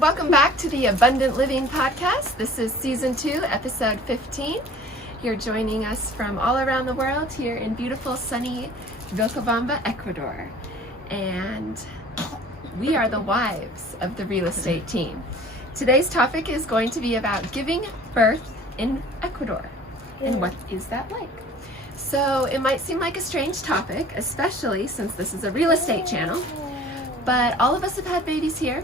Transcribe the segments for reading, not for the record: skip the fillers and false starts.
Welcome back to the Abundant Living Podcast. This is Season 2, Episode 15. You're joining us from all around the world here in beautiful, sunny Vilcabamba, Ecuador. And we are the wives of the real estate team. Today's topic is going to be about giving birth in Ecuador. And what is that like? So it might seem like a strange topic, especially since this is a real estate channel. But all of us have had babies here.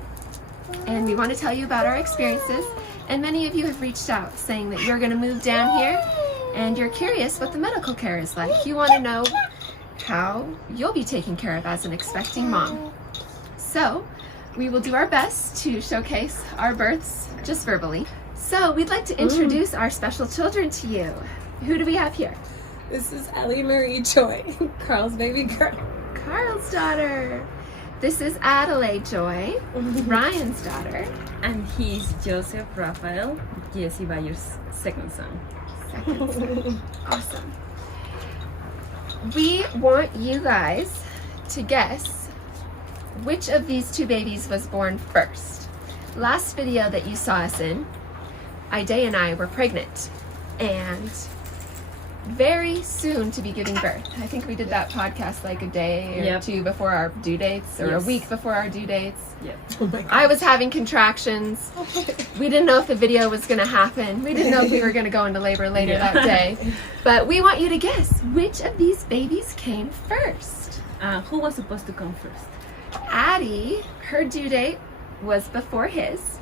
And we want to tell you about our experiences, and many of you have reached out saying that you're going to move down here and you're curious what the medical care is like. You want to know how you'll be taken care of as an expecting mom. So we will do our best to showcase our births just verbally. So we'd like to introduce our special children to you. Who do we have here? This is Ellie Marie Joy, Carl's baby girl. Carl's daughter. This is Adelaide Joy, Ryan's daughter. And he's Joseph Rafael, Jesse Bayer's second son. Awesome. We want you guys to guess which of these two babies was born first. Last video that you saw us in, Ida and I were pregnant and very soon to be giving birth. I think we did that podcast like a day or two before our due dates, or a week before our due dates. Yep. Oh my God. I was having contractions. We didn't know if the video was going to happen. We didn't know if we were going to go into labor later that day. But we want you to guess which of these babies came first. Who was supposed to come first? Addie, her due date was before his.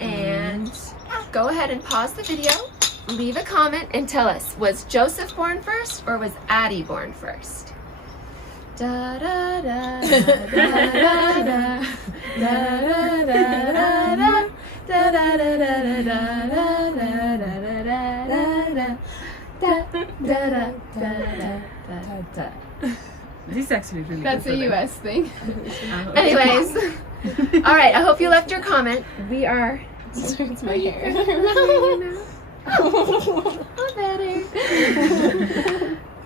And go ahead and pause the video. Leave a comment and tell us, was Joseph born first or was Addie born first? Da da da da da da da da da da. This is actually really That's good a for them. US thing. Anyways, all right, I hope you left your comment. We are... It's my hair. Oh, better.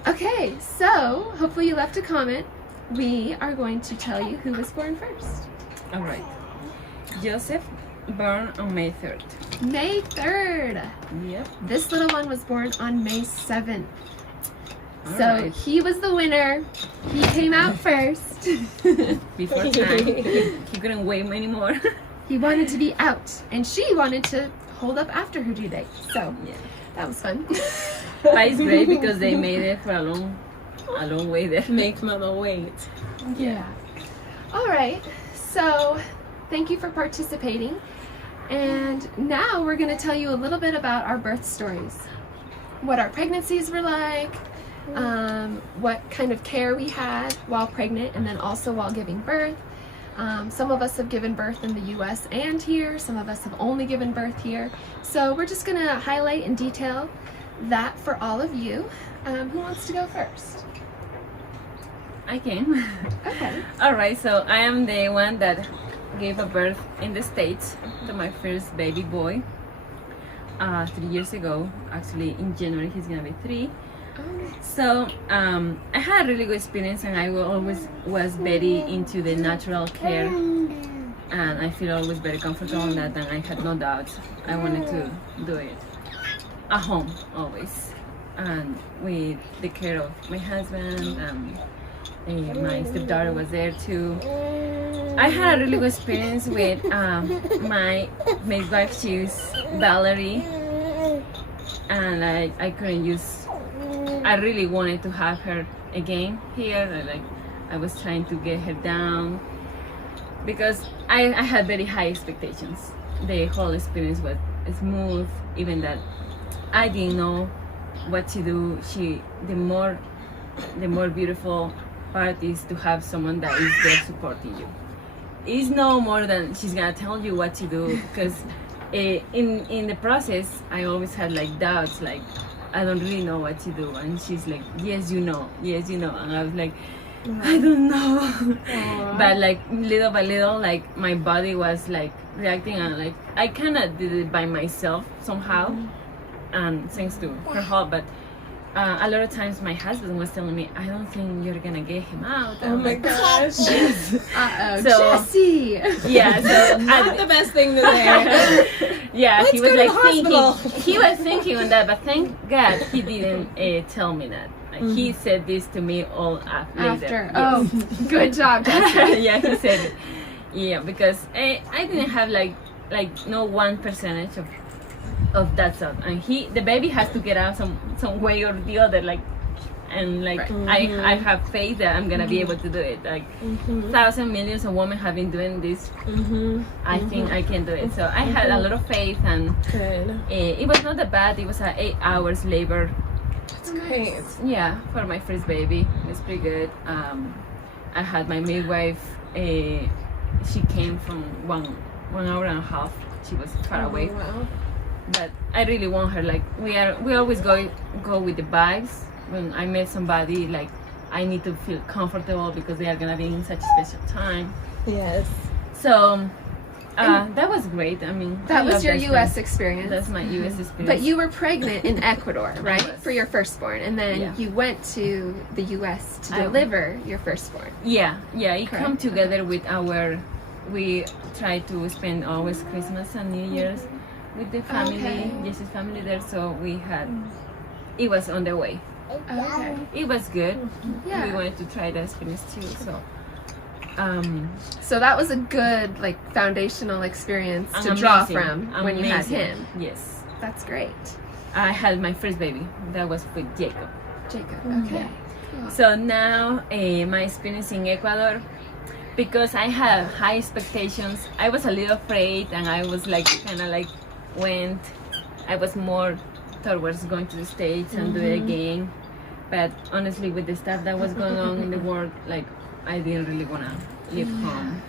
Okay, so hopefully you left a comment. We are going to tell you who was born first. All right. Joseph, born on May 3rd. May 3rd. Yep. This little one was born on May 7th. All So right. he was the winner. He came out first. Before time. He couldn't wait anymore. He wanted to be out, and she wanted to hold up after her due date. So Yeah. that was fun. But it's great because they made it for a long way there. Make mama wait. Yeah. All right. So thank you for participating. And now we're going to tell you a little bit about our birth stories. What our pregnancies were like, what kind of care we had while pregnant and then also while giving birth. Some of us have given birth in the US and here. Some of us have only given birth here. So we're just going to highlight and detail that for all of you. Who wants to go first? I came. Okay. All right, so I am the one that gave a birth in the States to my first baby boy 3 years ago. Actually, in January, he's gonna be 3. So I had a really good experience, and I always was very into the natural care, and I feel always very comfortable in that, and I had no doubt I wanted to do it at home always, and with the care of my husband. My stepdaughter was there too. I had a really good experience with my midwife. She's Valerie, and I couldn't use. I really wanted to have her again here. I was trying to get her down because I had very high expectations. The whole experience was smooth, even that I didn't know what to do. The more beautiful part is to have someone that is there supporting you. It's no more than she's gonna tell you what to do, because in the process I always had like doubts, like I don't really know what to do, and she's like, yes you know, and I was like, I don't know. But like little by little, like my body was like reacting, and like I kind of did it by myself somehow, and thanks to her help. But a lot of times my husband was telling me, I don't think you're gonna get him out. Oh my gosh. Uh-oh, So- Jessie! Yeah, so Not the best thing to say. yeah, Let's he was go to like the thinking. hospital. He was thinking on that, but thank God he didn't tell me that. Like, He said this to me all later. After. Oh, good job, Jessie. Yeah, he said it. Yeah, because I didn't have like no 1% of that sort, and the baby has to get out some way or the other, like, and like I have faith that I'm gonna be able to do it. Like thousands, millions of women have been doing this. I think I can do it. So I had a lot of faith, and Good. it was not that bad. It was 8 hours labor. That's great. Yeah, for my first baby, it was pretty good. I had my midwife. She came from 1 hour and a half. She was far away, Wow. but I really want her. Like we always go with the vibes. When I met somebody, like I need to feel comfortable because they are gonna be in such a special time. Yes. So that was great. I mean, I That was love your that U.S. thing. experience. That's my U.S. experience. But you were pregnant in Ecuador, right? was. For your firstborn. And then Yeah. you went to the U.S. to I- deliver your firstborn. Yeah, it Correct. come together with we try to spend always Christmas and New Year's with the family, Okay. Jesse's family there. So it was on the way. Okay. It was good. Yeah. We wanted to try the experience too. So, So that was a good, like, foundational experience to and draw amazing, from when you had amazing. him. Yes, That's great. I had my first baby. That was with Jacob. Jacob, okay. Cool. So now my experience in Ecuador, because I had high expectations, I was a little afraid, and I was like kind of like I was more towards going to the States and do it again. But honestly, with the stuff that was going on in the world, like I didn't really want to leave home.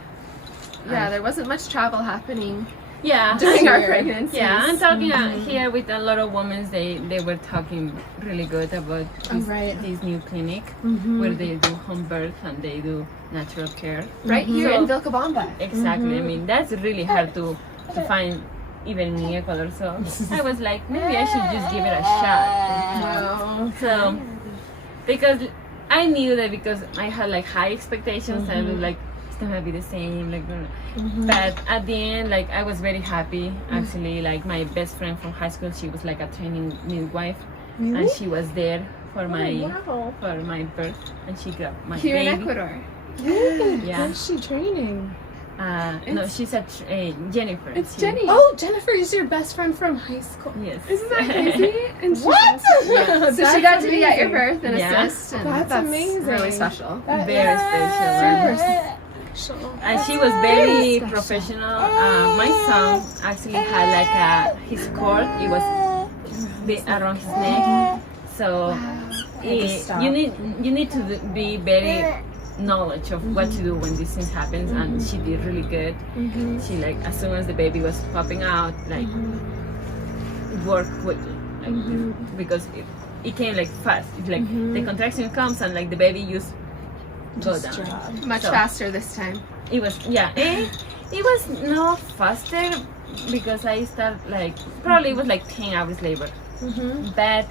Yeah, there wasn't much travel happening Yeah, during our Sure. pregnancies. yeah, I'm talking here with a lot of women. They were talking really good about this new clinic where they do home birth and they do natural care. Right here in Vilcabamba. Exactly. I mean, that's really hard to find even in Ecuador. So I was like, maybe I should just give it a shot. Wow. So because I knew that because I had like high expectations, I was like, it's not gonna be the same. Like, but at the end, like I was very happy. Actually, like my best friend from high school, she was like a training midwife, and she was there for my birth, and she got my Here baby. in Ecuador. Yeah. Where's she training? No, she's a Jennifer. It's She- Jenny. Oh, Jennifer is your best friend from high school. Yes. Isn't that crazy? And she What? So she got to be at your birth and Yeah. assist. And That's amazing. really special. That Very is special. special. And she was very Special. professional. My son actually had like his cord. It was around his neck. So you need to be very knowledge of what to do when these things happens, and she did really good. She like as soon as the baby was popping out, like worked quickly, like, because it came like fast. It's like the contraction comes and like the baby just go down. Much So- faster this time. It was it was not faster because I started like probably it was like 10 hours labor, but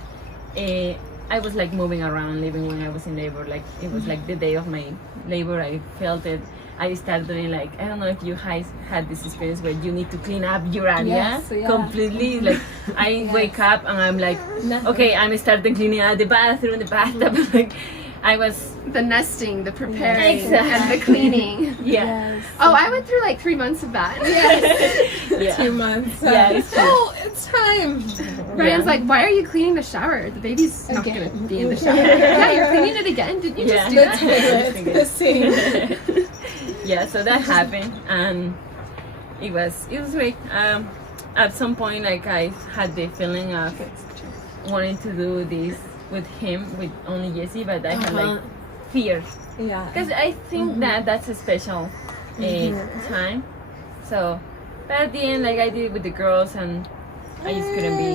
I was like moving around living when I was in labor. Like it was like the day of my labor. I felt it. I started doing like, I don't know if you guys had this experience where you need to clean up your area Yes, yeah. completely. Like I wake up and I'm like, okay, I'm starting cleaning out the bathroom, the bathtub. Like I was, The nesting, the preparing, Exactly. and the cleaning. yeah, Oh, I went through like 3 months of that. yeah. 2 months. Yeah, it's true. Oh, it's time. Brian's Yeah. like, why are you cleaning the shower? The baby's not Again. going to be in the shower. Yeah, you're cleaning it again? Did you just do The that? toilet, the sink. Yeah, so that happened, and it was great. At some point, like I had the feeling of wanting to do this with him, with only Jesse, but I had like fear Yeah. because I think that's a special time. So, but at the end, like I did it with the girls, and I just couldn't be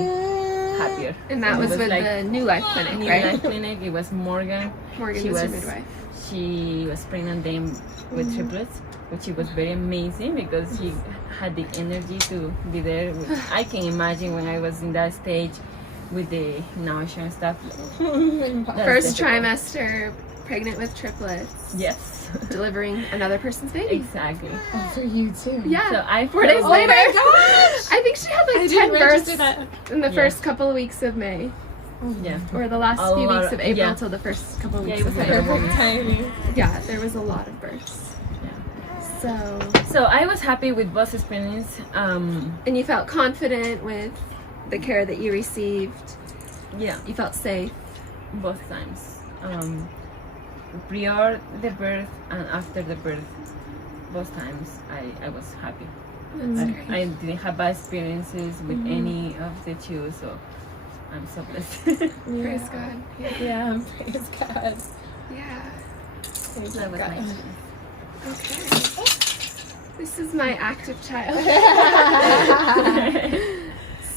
happier. And that So it was with like the New Life Clinic, New right? Life Clinic. It was Morgan. Morgan She was your was- midwife. She was pregnant then with triplets, which was very amazing because she had the energy to be there. Which I can imagine when I was in that stage, with the nausea and stuff. That's First difficult. trimester, pregnant with triplets, Yes. delivering another person's baby. Exactly. Oh, for you too. Yeah. So I 4 days feel- later. Oh my gosh! I think she had I like 10 didn't register births that. in the Yeah. first couple of weeks of May, Yeah. or the last A few lot weeks of- of April yeah. till the first couple of Yeah, weeks it of was May. like- Perfect timing. Yeah, there was a lot of births. So, I was happy with both experience. and you felt confident with the care that you received. Yeah, You felt safe. both times. Prior the birth and after the birth, both times I was happy. That's great. I didn't have bad experiences with any of the two, so I'm so blessed. Praise God. Yeah. Yeah, praise God. Yeah. Praise That was my God. experience. Okay. This is my active child.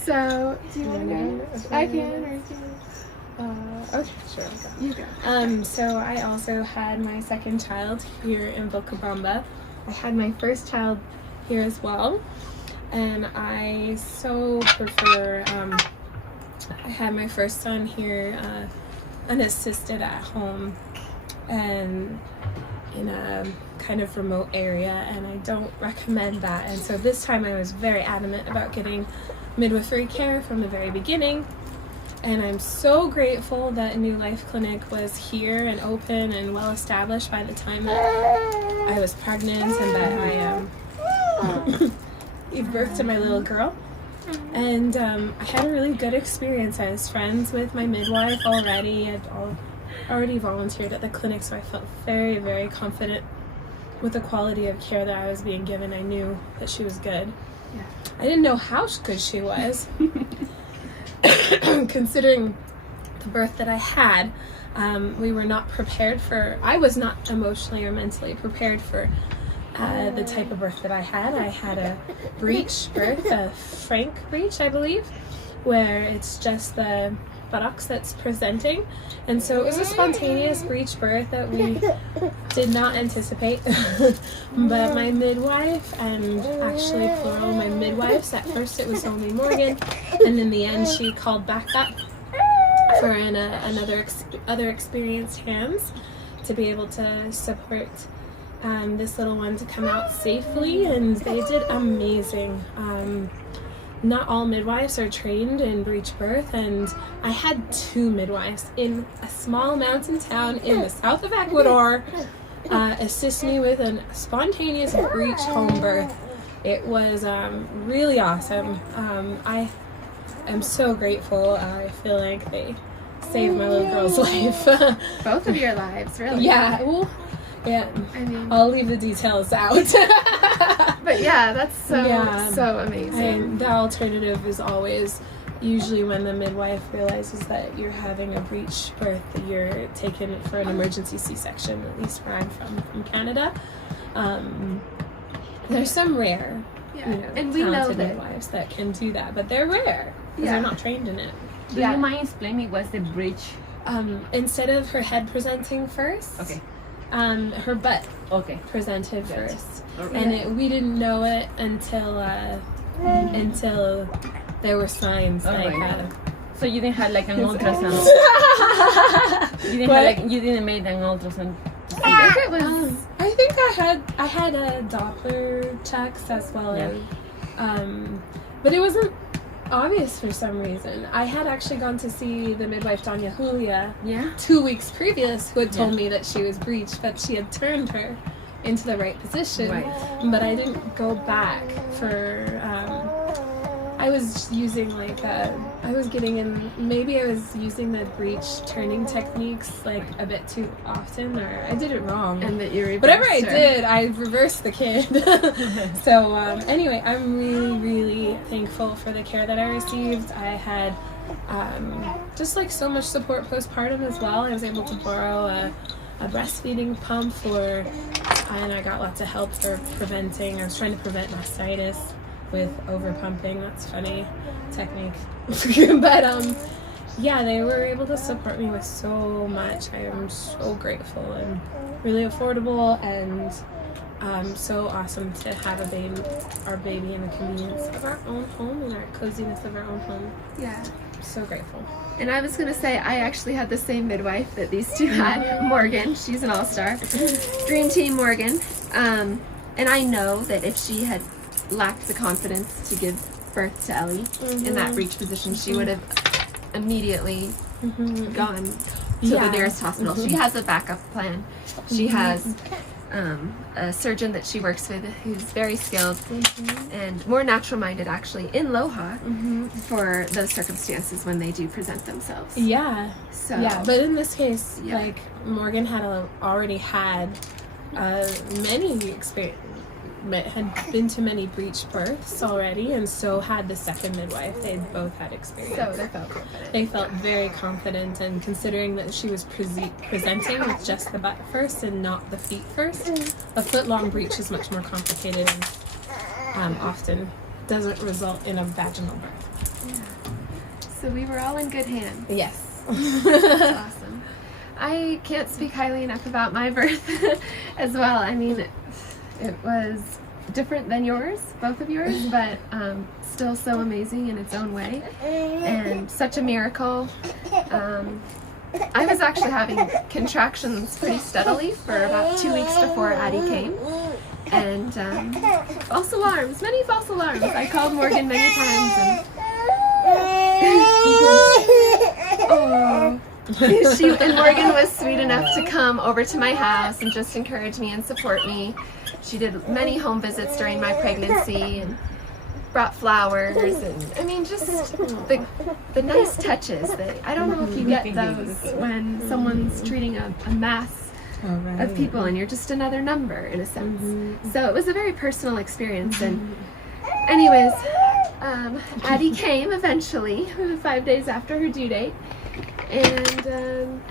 So, do you want to go? I can, or you can. Okay, sure. I'll go. You go. So I also had my second child here in Vilcabamba. I had my first child here as well, and I so prefer. I had my first son here, unassisted at home, and in a kind of remote area, and I don't recommend that. And so this time I was very adamant about getting midwifery care from the very beginning. And I'm so grateful that New Life Clinic was here and open and well established by the time that I was pregnant and that I gave birth to my little girl. And I had a really good experience. I was friends with my midwife already. I'd already volunteered at the clinic, so I felt very, very confident with the quality of care that I was being given. I knew that she was good. Yeah. I didn't know how good she was. Considering the birth that I had, we were not prepared for, I was not emotionally or mentally prepared for the type of birth that I had. I had a breech birth, a frank breech, I believe, where it's just the buttocks that's presenting. And so it was a spontaneous breech birth that we did not anticipate. But my midwife, and actually plural, my midwives, at first it was only Morgan, and in the end she called back up for other experienced hands to be able to support this little one to come out safely, and they did amazing. Not all midwives are trained in breech birth, and I had 2 midwives in a small mountain town in the south of Ecuador assist me with a spontaneous breech home birth. It was really awesome. I am so grateful. I feel like they saved my little girl's life. Both of your lives, really. Yeah, well, yeah. I mean, I'll leave the details out. but yeah, that's so Yeah. so amazing. And the alternative is always, usually when the midwife realizes that you're having a breech birth, you're taken for an emergency C-section, at least where I'm from Canada. There's some rare, Yeah. you know, And we know talented that. midwives that can do that, but they're rare because Yeah. they're not trained in it. Do Yeah. you mind explaining what's the bridge? Instead of her head presenting first, Okay. her butt Okay. presented Gotcha. first. Okay. And we didn't know it until there were signs like Alright. So you didn't have like an ultrasound. You didn't What? have like you didn't make an ultrasound. I think it was. I think I had a Doppler checks as well Yeah. as but it wasn't obvious for some reason. I had actually gone to see the midwife Doña Julia Yeah. 2 weeks previous, who had told Yeah. me that she was breech, but she had turned her into the right position. Right. But I didn't go back for I was using maybe I was using the breech turning techniques like a bit too often, or I did it wrong. And that you reversed Whatever I her. did, I reversed the kid. So anyway, I'm really, really thankful for the care that I received. I had just like so much support postpartum as well. I was able to borrow a breastfeeding pump and I got lots of help for preventing. I was trying to prevent mastitis with overpumping. That's funny technique. But yeah, they were able to support me with so much. I am so grateful, and really affordable, and so awesome to have our baby in the convenience of our own home and our coziness of our own home. Yeah. so grateful. And I was going to say, I actually had the same midwife that these two had, Morgan. She's an all-star. Dream Team Morgan. And I know that if she had lacked the confidence to give birth to Ellie in that breech position, she would have immediately gone to the nearest hospital. She has a backup plan. She has a surgeon that she works with who's very skilled and more natural-minded, actually, in Loja for those circumstances when they do present themselves. Yeah. So But in this case, like, Morgan already had had been to many breech births already, and so had the second midwife. They both had experience. So they felt confident. They felt very confident, and considering that she was presenting with just the butt first and not the feet first, a foot-long breech is much more complicated and often doesn't result in a vaginal birth. Yeah. So we were all in good hands. Yes. That's awesome. I can't speak highly enough about my birth as well. I mean, it was different than yours, both of yours, but still so amazing in its own way, and such a miracle. I was actually having contractions pretty steadily for about 2 weeks before Addie came, and false alarms, many false alarms. I called Morgan many times, and and Morgan was sweet enough to come over to my house and just encourage me and support me. She did many home visits during my pregnancy and brought flowers, and I mean, just the nice touches that I don't know if you get those when someone's treating a mass of people and you're just another number in a sense. So it was a very personal experience. And anyways, Addie came eventually 5 days after her due date, and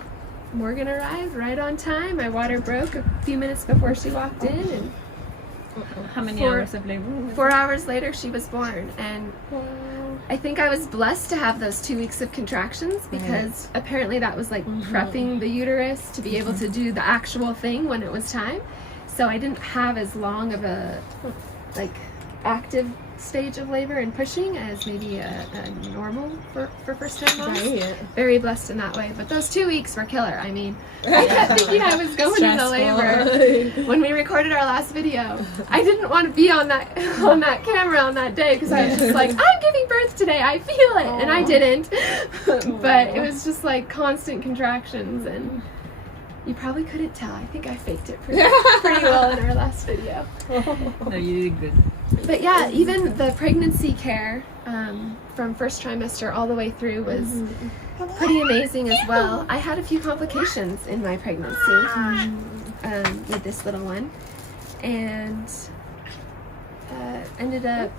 Morgan arrived right on time. My water broke a few minutes before she walked in, and how many hours of labor? 4 hours later, she was born. And I think I was blessed to have those 2 weeks of contractions, because apparently that was like prepping the uterus to be able to do the actual thing when it was time. So I didn't have as long of a active stage of labor and pushing as maybe a normal for first time moms. Right. Very blessed in that way. But those 2 weeks were killer. I mean, I kept thinking I was going into labor. When we recorded our last video, I didn't want to be on that camera on that day, because I was just like, I'm giving birth today, I feel it. And I didn't. But it was just like constant contractions, and you probably couldn't tell. I think I faked it pretty well in our last video. No, you did good. But yeah, even the pregnancy care from first trimester all the way through was pretty amazing as well. I had a few complications in my pregnancy with this little one, and ended up,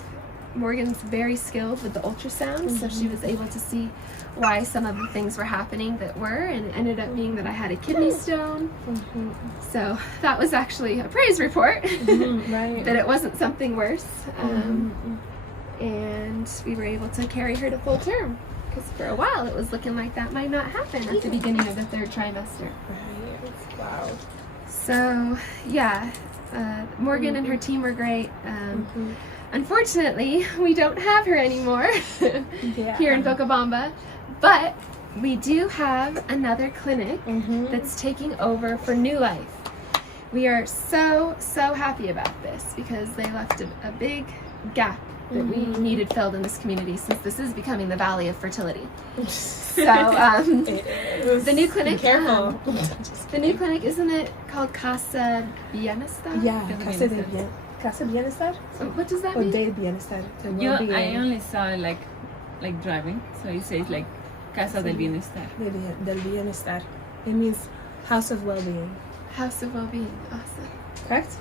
Morgan's very skilled with the ultrasound, so she was able to see why some of the things were happening that were, and it ended up being that I had a kidney stone. So that was actually a praise report, that it wasn't something worse. And we were able to carry her to full term, because for a while it was looking like that might not happen at the beginning of the third trimester. Wow. So yeah, Morgan and her team were great. Unfortunately, we don't have her anymore here in Vilcabamba, but we do have another clinic that's taking over for New Life. We are so happy about this, because they left a big gap that we needed filled in this community, since this is becoming the Valley of Fertility. So the new clinic, the new clinic, isn't it called Casa Bienestar? Yeah, Casa Bienestar. What does that mean? Del Bienestar. I only saw it like driving, so it says like Casa del Bienestar. Del Bienestar. It means house of well-being. House of well-being. Awesome. Correct?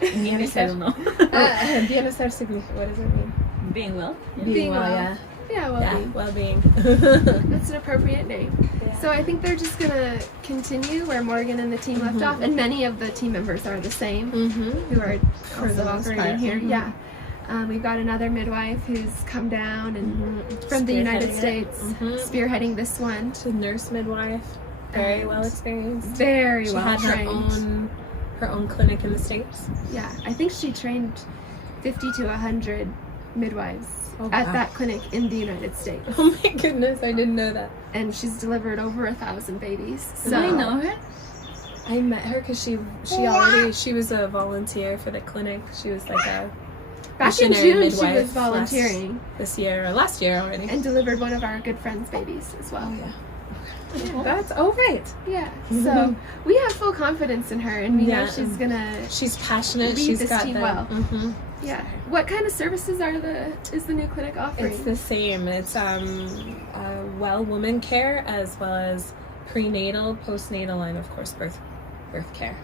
In English, I don't know. Bienestar significa, what does it mean? Being well. Being well, yeah. Yeah, well-being. Well-being. That's an appropriate name. Yeah. So I think they're just going to continue where Morgan and the team left off, and many of the team members are the same, who are also operating here. Yeah. We've got another midwife who's come down and from the United States, spearheading this one. She's a nurse midwife, very well experienced. Very well trained. She had her own clinic in the States. Yeah, I think she trained 50 to 100 midwives Oh, at wow. that clinic in the United States. Oh my goodness, I didn't know that. And she's delivered over 1,000 babies. So Do I know her? I met her because she was a volunteer for the clinic. She was like a back in missionary June, she midwife was volunteering last year already. and delivered one of our good friends' babies as well. Oh yeah. Yeah. That's right. Yeah. So we have full confidence in her, and we know Yeah. she's gonna. She's passionate. Lead She's this got team the, well. Mhm. Yeah. What kind of services is the new clinic offering? It's the same. It's well woman care as well as prenatal, postnatal, and of course birth care.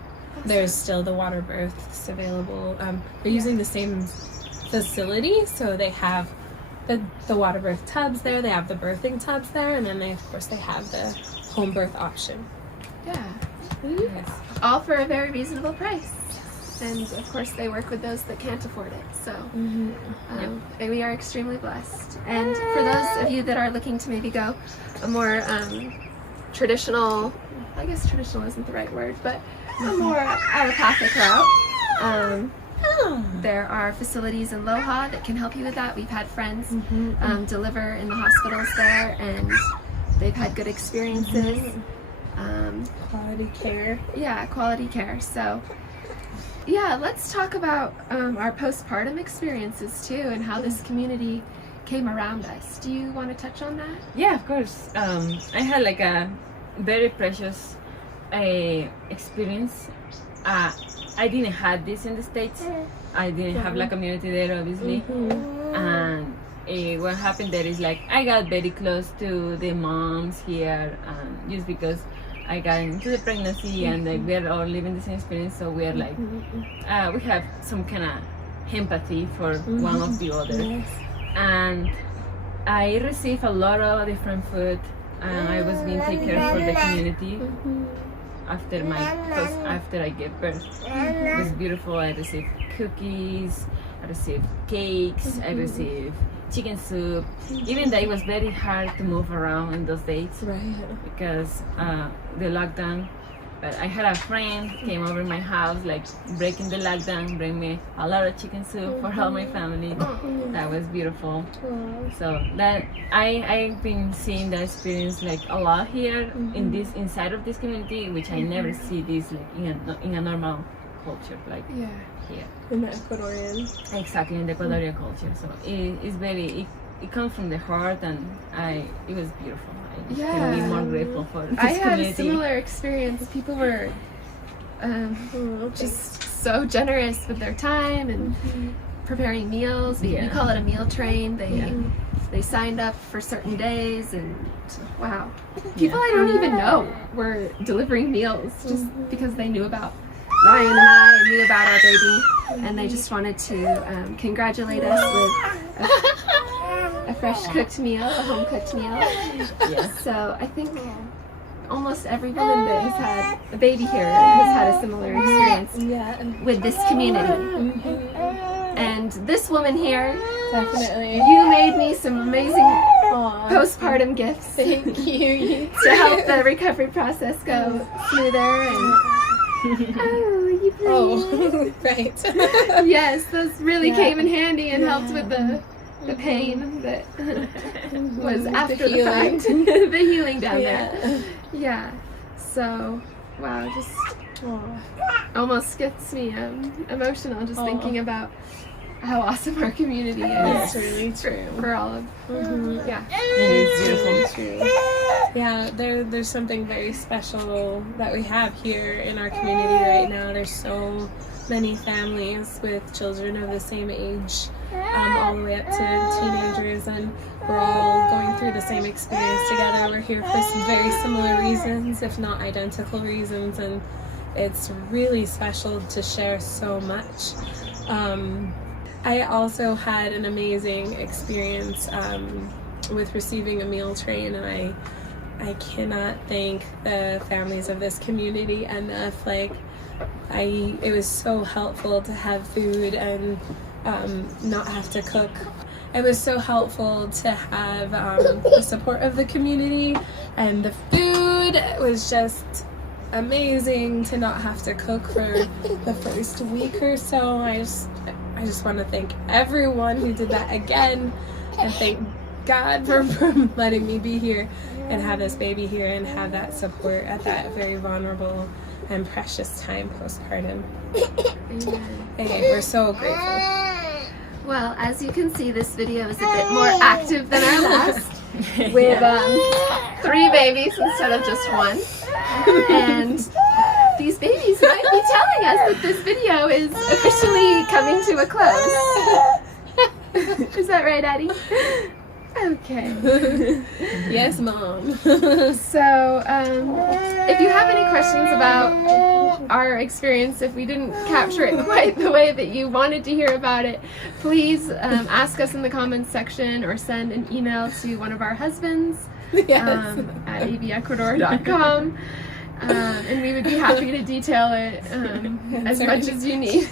There's still the water births available. They're using the same facility, so they have the water birth tubs there. They have the birthing tubs there, and then they have the home birth option. Yeah. Yes. All for a very reasonable price. And of course, they work with those that can't afford it. So and we are extremely blessed. And for those of you that are looking to maybe go a more traditional, I guess traditional isn't the right word, but a more allopathic route, there are facilities in Loja that can help you with that. We've had friends deliver in the hospitals there, and they've had good experiences. Quality care. Yeah, quality care. So, yeah, let's talk about our postpartum experiences too, and how this community came around us. Do you want to touch on that? Yeah, of course. I had like a very precious experience. I didn't have this in the States. I didn't have like a community there, obviously. And what happened there is like I got very close to the moms here, just because I got into the pregnancy and like, we're all living the same experience. So we're like, we have some kind of empathy for one of the other. Yes. And I received a lot of different food. I was being taken care of for the community after I gave birth. It was beautiful. I received cookies, I received cakes, I received chicken soup. Even though it was very hard to move around in those days because the lockdown. But I had a friend came over my house, like breaking the lockdown, bring me a lot of chicken soup for all my family. That was beautiful. So that I've been seeing that experience like a lot here inside of this community, which I never see this like in a normal culture like here. In the Ecuadorian. Exactly, in the Ecuadorian culture. So it's very it comes from the heart, and it was beautiful. I can be more grateful for this I had community. a similar experience. People were just so generous with their time and preparing meals. We call it a meal train. They signed up for certain days, and wow, people I don't even know were delivering meals just because they knew about Ryan and I and knew about our baby, and they just wanted to congratulate us with a fresh cooked meal, a home cooked meal. So I think almost every woman that has had a baby here has had a similar experience with this community. And this woman here, Definitely. you made me some amazing postpartum gifts. Thank you. To help the recovery process go smoother and you please. Oh, right. Yes, those really came in handy and helped with the pain that was after the fact. The healing down there. Yeah. So, wow, just almost gets me emotional just thinking about how awesome our community is. That's really true. For all of yeah. It is beautiful. True. Yeah, there's something very special that we have here in our community right now. There's so many families with children of the same age, all the way up to teenagers, and we're all going through the same experience together. We're here for some very similar reasons, if not identical reasons, and it's really special to share so much. I also had an amazing experience with receiving a meal train, and I cannot thank the families of this community enough. Like, it was so helpful to have food and not have to cook. It was so helpful to have the support of the community, and the food was just amazing to not have to cook for the first week or so. I just want to thank everyone who did that again, and thank God for letting me be here and have this baby here and have that support at that very vulnerable and precious time postpartum. Hey, we're so grateful. Well, as you can see, this video is a bit more active than our last, with 3 babies instead of just 1. And these babies might be telling us that this video is officially coming to a close. Is that right, Addie? Okay. Yes, Mom. So, if you have any questions about our experience, if we didn't capture it quite the way that you wanted to hear about it, please ask us in the comments section or send an email to one of our husbands Yes. at avecuador.com. And we would be happy to detail it as much as you need.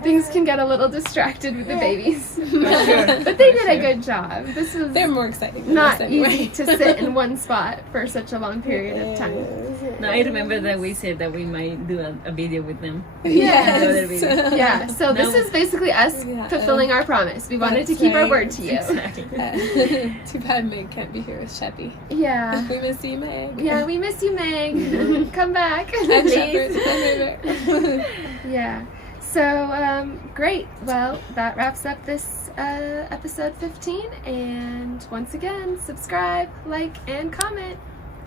Things can get a little distracted with the babies, but they did a good job. This was They're more exciting than not us anyway. easy to sit in one spot for such a long period of time. No, I remember that we said that we might do a video with them. Yes. Another video. Yeah, so this is basically us fulfilling our promise. We wanted to That's keep our right. word to you. Exactly. Too bad Meg can't be here with Sheppy. Yeah. We miss you, Meg. Yeah, we miss you, Meg. Come back. And please. Shepherd. Yeah. So, great. Well, that wraps up this episode 15. And once again, subscribe, like, and comment.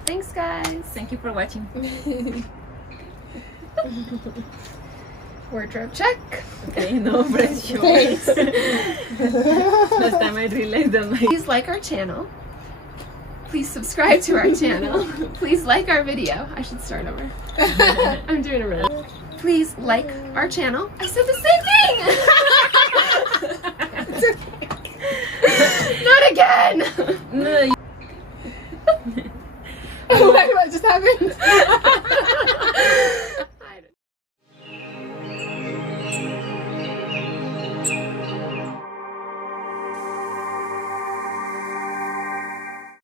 Thanks, guys. Thank you for watching. Wardrobe check. Okay, no pressure. Last time I realized that my Please like our channel. Please subscribe to our channel. Please like our video. I should start over. I'm doing it really. Please like our channel. I said the same thing! Not again! no, you- What just happened?